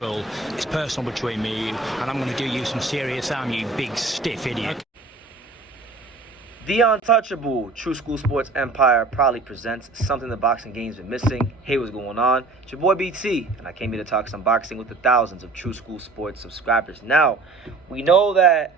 Well, it's personal between me and you, and I'm going to do you some serious harm, you big stiff idiot. The Untouchable True School Sports Empire proudly presents something the boxing game's been missing. Hey, what's going on? It's your boy BT, and I came here to talk some boxing with the thousands of True School Sports subscribers. Now, we know that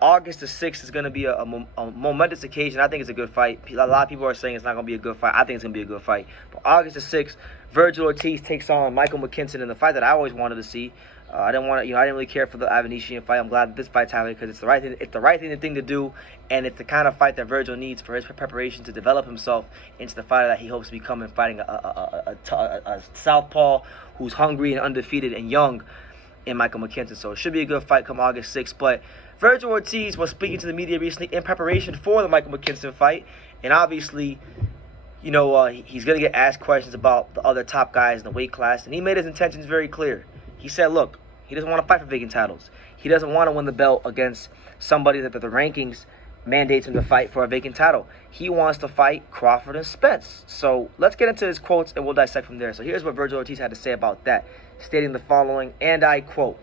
August the 6th is going to be a momentous occasion. I think it's a good fight. A lot of people are saying it's not going to be a good fight. I think it's going to be a good fight. But August the 6th, Vergi Ortiz takes on Michael McKinson in the fight that I always wanted to see. I didn't really care for the Avanesyan fight. I'm glad that this fight's happening because it's the right thing. It's the right thing to do, and it's the kind of fight that Vergil needs for his preparation to develop himself into the fighter that he hopes to become in fighting a southpaw who's hungry and undefeated and young in Michael McKinson. So it should be a good fight come August 6th. But Vergi Ortiz was speaking to the media recently in preparation for the Michael McKinson fight, and obviously, he's going to get asked questions about the other top guys in the weight class, and he made his intentions very clear. He said, look, he doesn't want to fight for vacant titles. He doesn't want to win the belt against somebody that the rankings mandates him to fight for a vacant title. He wants to fight Crawford and Spence. So let's get into his quotes, and we'll dissect from there. So here's what Vergi Ortiz had to say about that, stating the following, and I quote,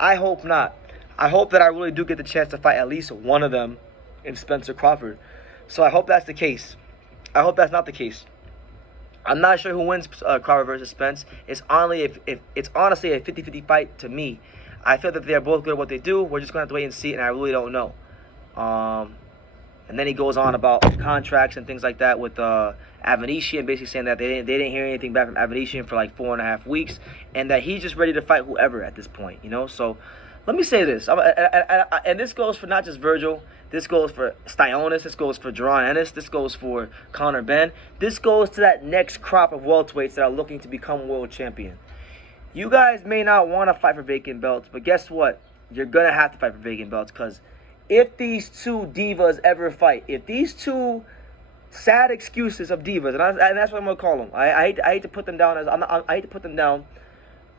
"I hope not. I hope that I really do get the chance to fight at least one of them in Spence or Crawford. So I hope that's the case. I hope that's not the case. I'm not sure who wins Crawford versus Spence. It's honestly a 50-50 fight to me. I feel that they're both good at what they do. We're just going to have to wait and see, and I really don't know." And then he goes on about contracts and things like that with Avanesyan, basically saying that they didn't hear anything back from Avanesyan for like 4.5 weeks, and that he's just ready to fight whoever at this point, So let me say this, and this goes for not just Vergil. This goes for Styontis. This goes for Jaron Ennis. This goes for Conor Benn. This goes to that next crop of welterweights that are looking to become world champion. You guys may not want to fight for vacant belts, but guess what? You're going to have to fight for vacant belts, because if these two divas ever fight, if these two sad excuses of divas, and that's what I'm going to call them. I hate to put them down I hate to put them down.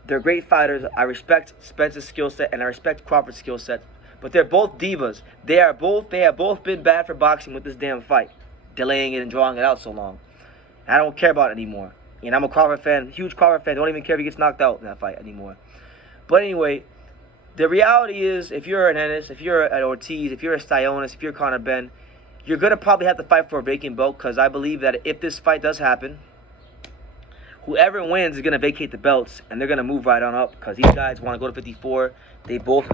They're great fighters. I respect Spence's skill set, and I respect Crawford's skill set. But they're both divas. They have both been bad for boxing with this damn fight, delaying it and drawing it out so long. I don't care about it anymore. And I'm a Crawford fan, huge Crawford fan. Don't even care if he gets knocked out in that fight anymore. But anyway, the reality is, if you're an Ennis, if you're an Ortiz, if you're a Styontis, if you're Conor Benn, you're gonna probably have to fight for a vacant belt, because I believe that if this fight does happen, whoever wins is going to vacate the belts, and they're going to move right on up, because these guys want to go to 54. They both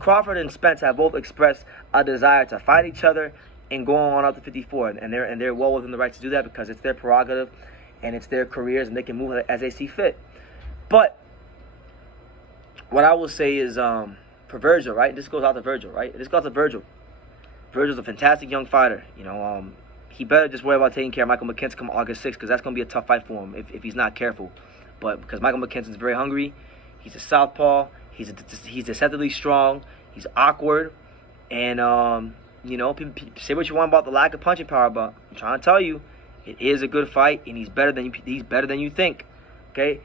Crawford and Spence have both expressed a desire to fight each other and go on up to 54. And they're well within the right to do that, because it's their prerogative and it's their careers, and they can move as they see fit. But what I will say is, for Vergil, right? This goes out to Vergil, right? This goes out to Vergil. Vergil's a fantastic young fighter, He better just worry about taking care of Michael McKinson come August 6th, because that's going to be a tough fight for him if he's not careful. But because Michael McKinson's very hungry, he's a southpaw, he's deceptively strong, he's awkward, and, people say what you want about the lack of punching power, but I'm trying to tell you, it is a good fight, and he's better than you think, okay?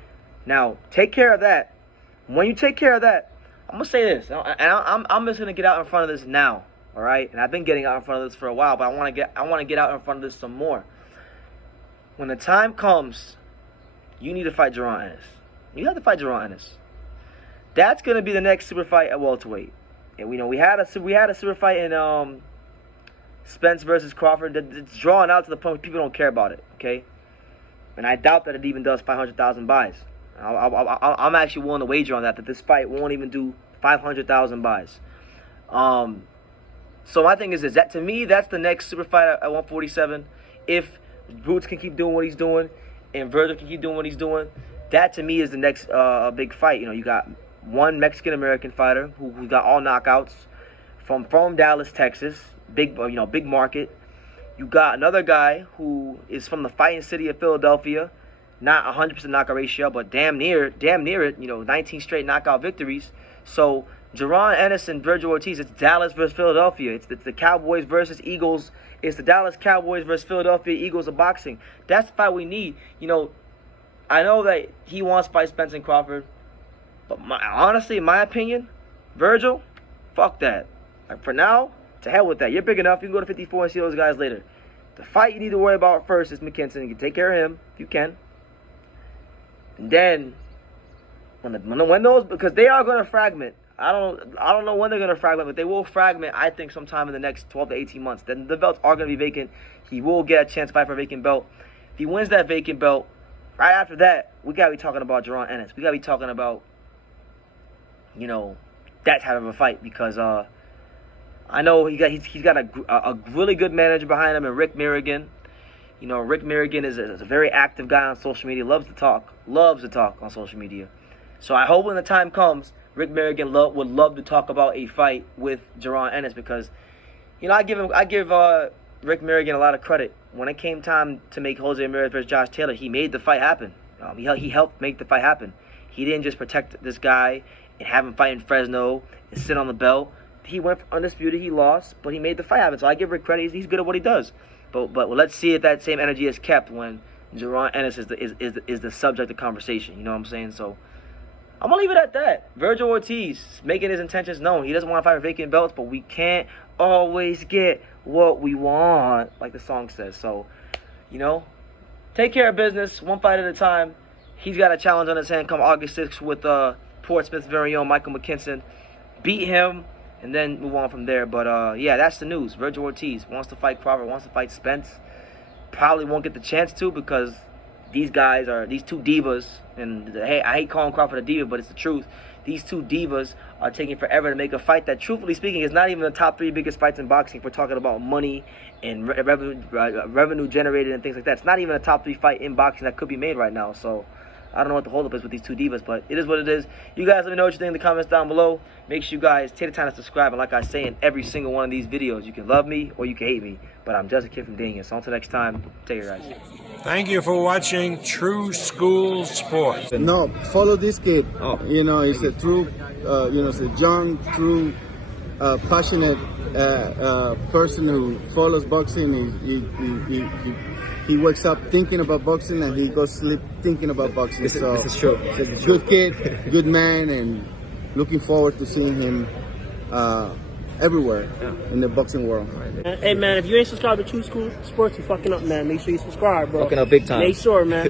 Now, take care of that. When you take care of that, I'm going to say this, and I'm just going to get out in front of this now. All right, and I've been getting out in front of this for a while, but I want to get out in front of this some more. When the time comes, you need to fight Jaron Ennis. You have to fight Jaron Ennis. That's gonna be the next super fight at welterweight. And we had a super fight in Spence versus Crawford. It's drawn out to the point where people don't care about it. Okay, and I doubt that it even does 500,000 buys. I'm actually willing to wager on that this fight won't even do 500,000 buys. So my thing is that to me, that's the next super fight at 147. If Boots can keep doing what he's doing, and Vergil can keep doing what he's doing, that to me is the next big fight. You got one Mexican-American fighter who got all knockouts from Dallas, Texas, big market. You got another guy who is from the fighting city of Philadelphia, not 100% knockout ratio, but damn near it. 19 straight knockout victories. So Jaron Ennis and Vergi Ortiz, it's Dallas versus Philadelphia. It's the Cowboys versus Eagles. It's the Dallas Cowboys versus Philadelphia Eagles of boxing. That's the fight we need. I know that he wants to fight Spence and Crawford, but honestly, in my opinion, Vergil, fuck that. For now, to hell with that. You're big enough. You can go to 54 and see those guys later. The fight you need to worry about first is McKinson. You can take care of him if you can. And then when those, because they are going to fragment. I don't know when they're going to fragment, but they will fragment, I think, sometime in the next 12 to 18 months. Then the belts are going to be vacant. He will get a chance to fight for a vacant belt. If he wins that vacant belt, right after that, we got to be talking about Jaron Ennis. We got to be talking about, you know, that type of a fight, because I know he's got a really good manager behind him, and Rick Merrigan. You know, Rick Merrigan is a very active guy on social media, loves to talk on social media. So I hope when the time comes, Rick Merrigan would love to talk about a fight with Jaron Ennis, because, you know, I give Rick Merrigan a lot of credit. When it came time to make Jose Ramirez versus Josh Taylor, he made the fight happen. He helped make the fight happen. He didn't just protect this guy and have him fight in Fresno and sit on the belt. He went for undisputed, he lost, but he made the fight happen. So I give Rick credit. He's good at what he does. But let's see if that same energy is kept when Jaron Ennis is the subject of conversation. You know what I'm saying? So I'm going to leave it at that. Vergi Ortiz making his intentions known. He doesn't want to fight for vacant belts, but we can't always get what we want, like the song says. So, you know, take care of business, one fight at a time. He's got a challenge on his hand come August 6th with Portsmouth's very own Michael McKinson. Beat him, and then move on from there. But, yeah, that's the news. Vergi Ortiz wants to fight Crawford, wants to fight Spence. Probably won't get the chance to, because these guys are, these two divas, and hey, I hate calling Crawford a diva, but it's the truth. These two divas are taking forever to make a fight that, truthfully speaking, is not even the top 3 biggest fights in boxing. If we're talking about money and revenue generated and things like that, it's not even a top 3 fight in boxing that could be made right now. So I don't know what the holdup is with these two divas, but it is what it is. You guys let me know what you think in the comments down below. Make sure you guys take the time to subscribe. And like I say in every single one of these videos, you can love me or you can hate me, but I'm just a kid from Dania. So until next time, take care, guys. Thank you for watching True School Sports. No, follow this kid. Oh. You know, he's a true, he's a young, true, passionate person who follows boxing. He wakes up thinking about boxing and he goes to sleep thinking about boxing. This is true. Good kid, good man, and looking forward to seeing him everywhere in the boxing world. Hey man, if you ain't subscribed to True School Sports, you fucking up, man. Make sure you subscribe, bro. Fucking up big time. Make sure, man.